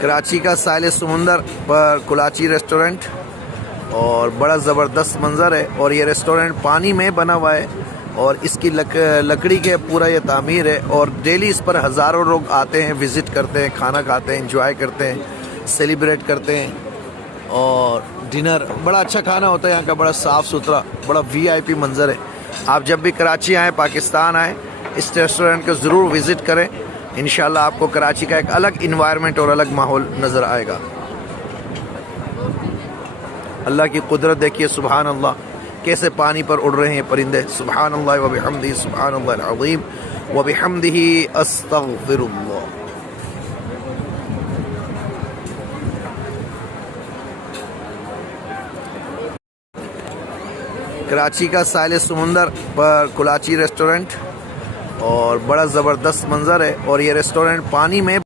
کراچی کا ساحل سمندر پر کلاچی ریسٹورنٹ، اور بڑا زبردست منظر ہے، اور یہ ریسٹورنٹ پانی میں بنا ہوا ہے، اور اس کی لکڑی کے پورا یہ تعمیر ہے، اور ڈیلی اس پر ہزاروں لوگ آتے ہیں، وزٹ کرتے ہیں، کھانا کھاتے ہیں، انجوائے کرتے ہیں، سیلیبریٹ کرتے ہیں، اور ڈنر بڑا اچھا کھانا ہوتا ہے یہاں کا، بڑا صاف ستھرا، بڑا وی آئی پی منظر ہے۔ آپ جب بھی کراچی آئیں، پاکستان آئیں، اس ریسٹورنٹ کو ضرور وزٹ کریں، انشاءاللہ آپ کو کراچی کا ایک الگ انوائرمنٹ اور الگ ماحول نظر آئے گا۔ اللہ کی قدرت دیکھیے، سبحان اللہ، کیسے پانی پر اڑ رہے ہیں پرندے، سبحان اللہ وبحمدہ، سبحان اللہ العظیم وبحمدہ، استغفر اللہ۔ کراچی کا ساحل سمندر پر کلاچی ریسٹورنٹ، اور بڑا زبردست منظر ہے، اور یہ ریسٹورنٹ پانی میں